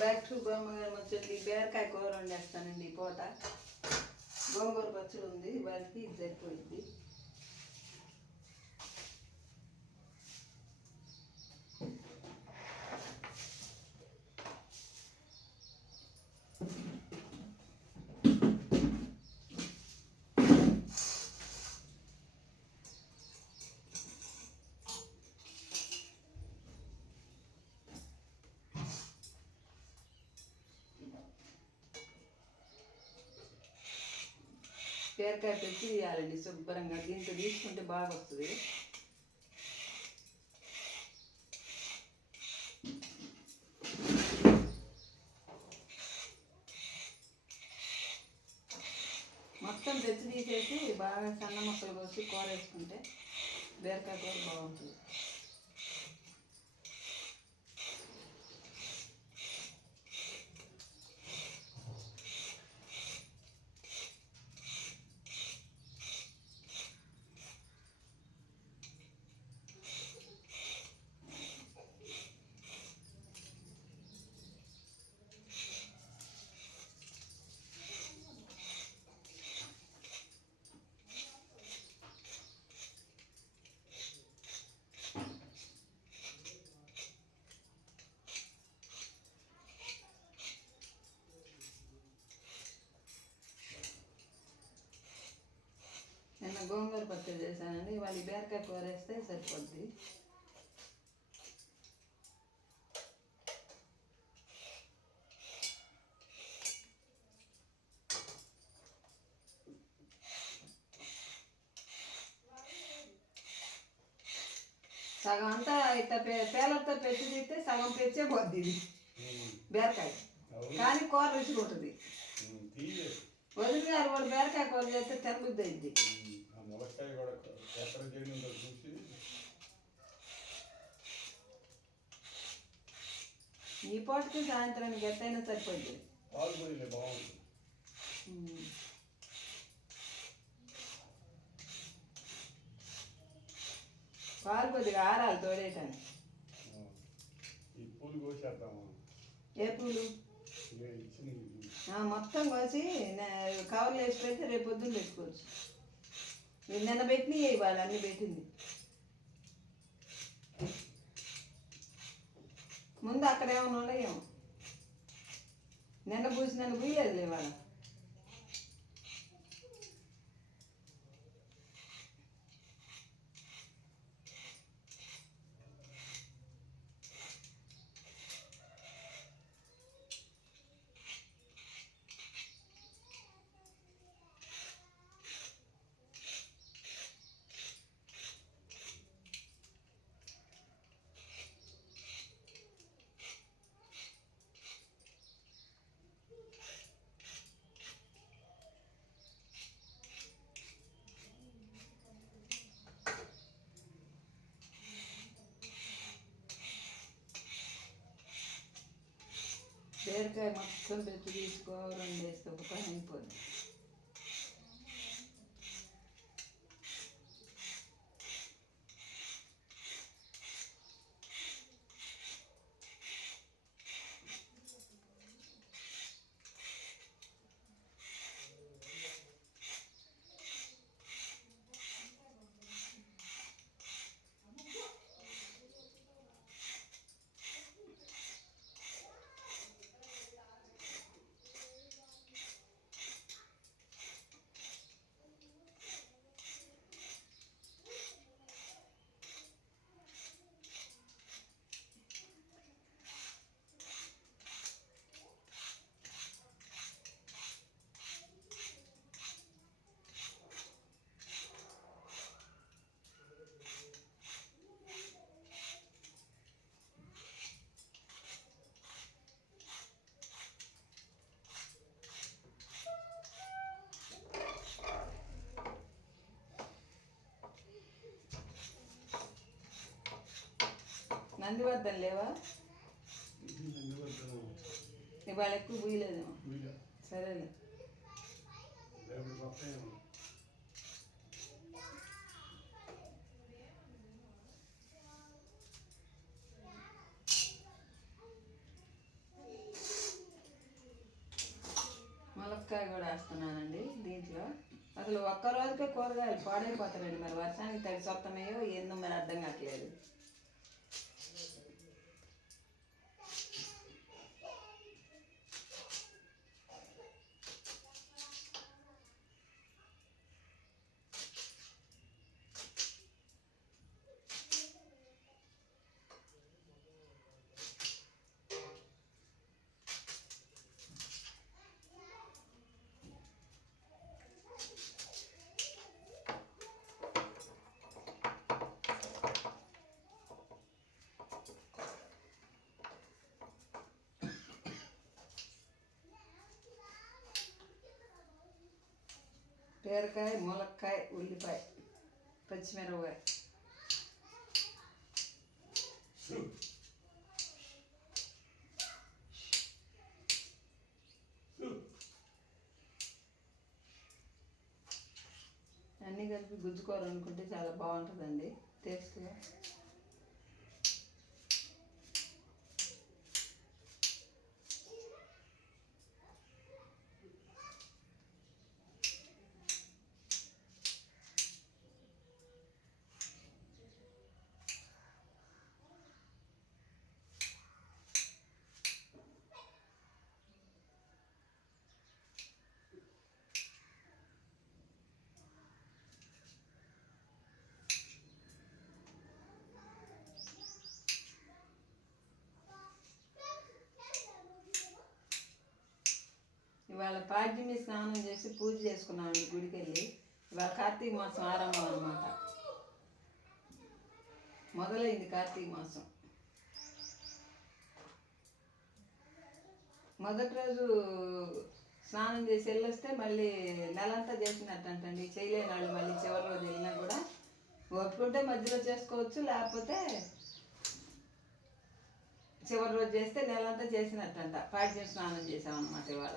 Back to గోంగూర ముచ్చట్లు. బీరకాయ కూర వండేస్తానండి ఈ పూట. గోంగూర పచ్చడి ఉంది వాటికి ఇది సరిపోయింది బీరకాయ పెట్టి తీయాలండి శుభ్రంగా దీంతో తీసుకుంటే బాగా వస్తుంది. మొత్తం తెచ్చి తీసేసి బాగా సన్న మొక్కలు కోసి కూర వేసుకుంటే బీరకాయ కూర బాగుంటుంది నిన్న గోంగూర పచ్చడి చేశానండి. ఇవాళ ఈ బీరకాయ కూర వేస్తే సరిపోద్ది. సగం అంతా ఇట్లా పే పేలతో పెట్టి తింటే సగం పెచ్చే పోద్ది ఇది. బీరకాయ. కానీ కూర రుచిగా ఉంటుంది. వదిలి గారు వాళ్ళు బీరకాయ కూర చేస్తే తెరబుద్ది అయింది. ములక్కాయ కూడా ఎక్కడ చేరిందో చూసి. ఈ పూటకి సాయంత్రానికి ఎట్టయినా సరిపోద్ది పాలు పోయిలే బాగుంటుంది ఉమ్. పాలు కొద్దిగా ఆరాలి తోడేయటానికి. ఈ పూలు కోసేద్దాము? ఏ పూలు? మొత్తం కోసి నే- కవర్లు వేసి పెడితే రేపు పొద్దున్న పెట్టుకోవచ్చు నిన్న పెట్టినవి ఇవాళ అన్ని పెట్టింది. ముందు అక్కడ ఏమైనా ఉన్నాయేమో? నిన్న పూసి నన్ను పూయలేదు ఇవాళ. బీరకాయ మొత్తం పెట్టి తీసుకో రెండు వేస్తే ఒక పని అయిపోద్ది నందివర్ధన లేవా? ఇవాళ ఎక్కువ పూయలేదు సరేలే. ములక్కాయ కూడా వేస్తున్నానండి దీంట్లో. అసలు ఒక్కరోజుకే కూరగాయలు పాడైపోతున్నాయండి మరి. వర్షానికి తడి సొత్తమయ్యో ఏందో మరి అర్థం కావట్లేదు. బీరకాయ ములక్కాయ ఉల్లిపాయ పచ్చిమిరపకాయ. అన్నీ కలిపి గుజ్జుకోవాలనుకుంటే చాలా బాగుంటుందండి. టేస్ట్గా ఇవాళ పాడ్యమి స్నానం చేసి పూజ చేసుకున్నామండి గుడికి వెళ్ళి ఇవాళ కార్తీక మాసం ఆరంభం అనమాట మొదలైంది కార్తీక మాసం. మొదటి రోజు స్నానం చేసి వెళ్ళొస్తే మళ్ళీ నెలంతా చేసినట్టు అంటండి చేయలేని వాళ్ళు మళ్ళీ చివరి రోజు వెళ్ళినా కూడా ఒప్పుకుంటే మధ్యలో చేసుకోవచ్చు లేకపోతే చివరి రోజు చేస్తే నెలంతా చేసినట్టంట. పాడ్యం స్నానం చేసామన్నమాట ఇవాళ.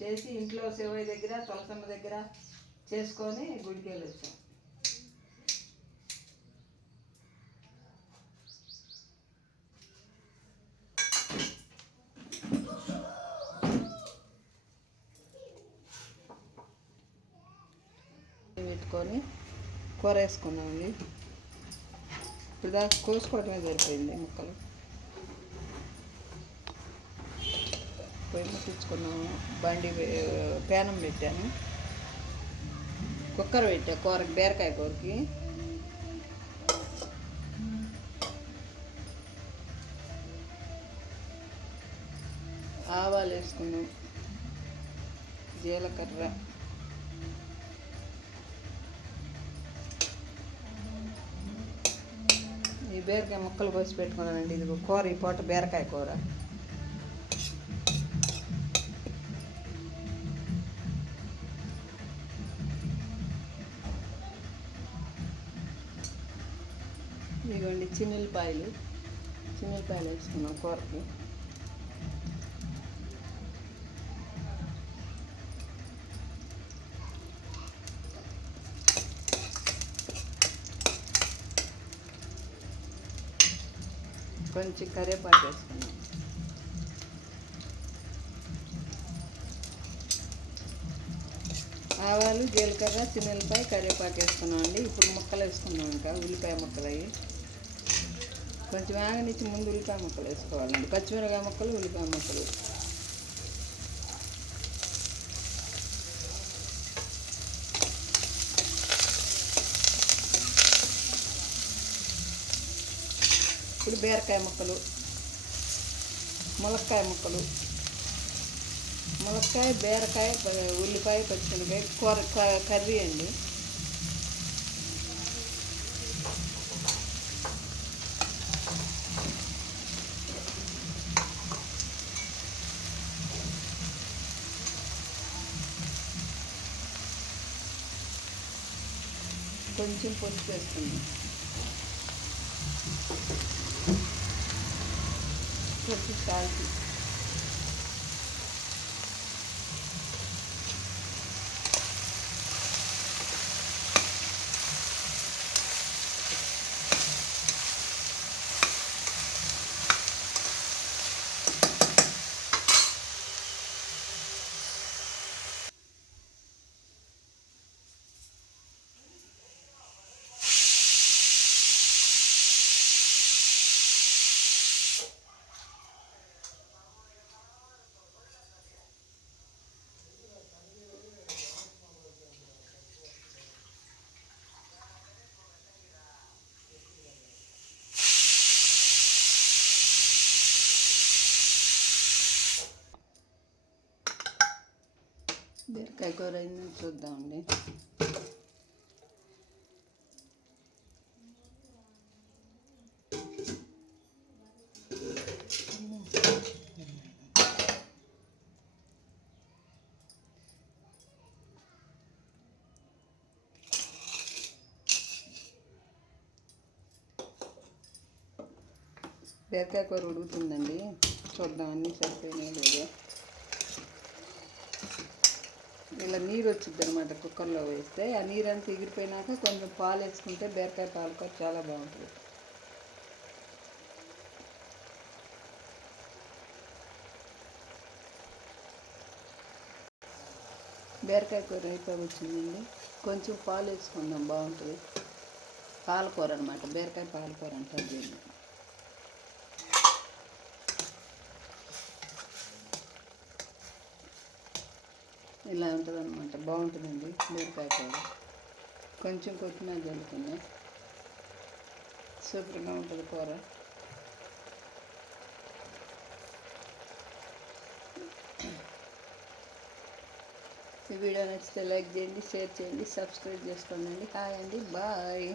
చేసి ఇంట్లో శివయ్య దగ్గర తులసమ్మ దగ్గర చేసుకొని గుడికి వెళ్ళొచ్చాం పెట్టుకొని కూర వేసుకున్నామండి ఇప్పుడు దాకా కోసుకోవడమే సరిపోయింది ముక్కలు. పొయ్యి ముట్టించుకున్నాము బండి పేనం పెట్టాను. కుక్కర్ పెట్టా కూరకి బీరకాయ కూరకి. ఆవాలు వేసుకున్నాం. జీలకర్ర. ఈ బీరకాయ ముక్కలు కోసి పెట్టుకున్నానండి. ఇది కూర ఈ పూట బీరకాయ కూర. చిన్నెల్లిపాయలు చిన్నెల్లిపాయలు వేసుకున్నాం కూరకి. కొంచెం కరివేపాకు వేసుకున్నాం. ఆవాలు జీలకర్ర చిన్నెల్లిపాయ కరివేపాకు వేసుకున్నాం అండి ఇప్పుడు ముక్కలు వేసుకున్నాం ఇంకా ఉల్లిపాయ ముక్కలు అవి కొంచెం ఆగనిచ్చి ముందు ఉల్లిపాయ ముక్కలు వేసుకోవాలండి. పచ్చిమిరకాయ ముక్కలు ఉల్లిపాయ ముక్కలు. ఇప్పుడు బీరకాయ ముక్కలు ములక్కాయ ముక్కలు. ములక్కాయ బీరకాయ ఉల్లిపాయ పచ్చిమిరకాయ కూర క- కర్రీ అండి. కొంచెం పసుపు వేసుకుందాం కొంచెం సాల్ట్ బీరకాయ కూర అయిందని చూద్దామండి. బీరకాయ కూర ఉడుకుతుందండి చూద్దాం అన్నీ సరిపోయినాయి లేదు. ఇలా నీరు వచ్చింది అనమాట కుక్కర్లో వేస్తే. ఆ నీరు అంతా ఎగిరిపోయినాక కొంచెం పాలు వేసుకుంటే బీరకాయ పాలకూర చాలా బాగుంటుంది. బీరకాయ కూర అయిపోయి వచ్చిందండి. కొంచెం పాలు వేసుకుందాం బాగుంటుంది. పాలకూర అనమాట బీరకాయ పాలకూర అంటారు దీన్ని. ఇలా ఉంటుంది అనమాట బాగుంటుందండి. బీరకాయ కూర. కొంచెం కొత్తిమీర జరుగుతుంది సూపర్గా ఉంటుంది కూర. ఈ వీడియో నచ్చితే లైక్ చేయండి షేర్ చేయండి సబ్స్క్రైబ్ చేసుకోండి. హాయ్ అండి. బాయ్.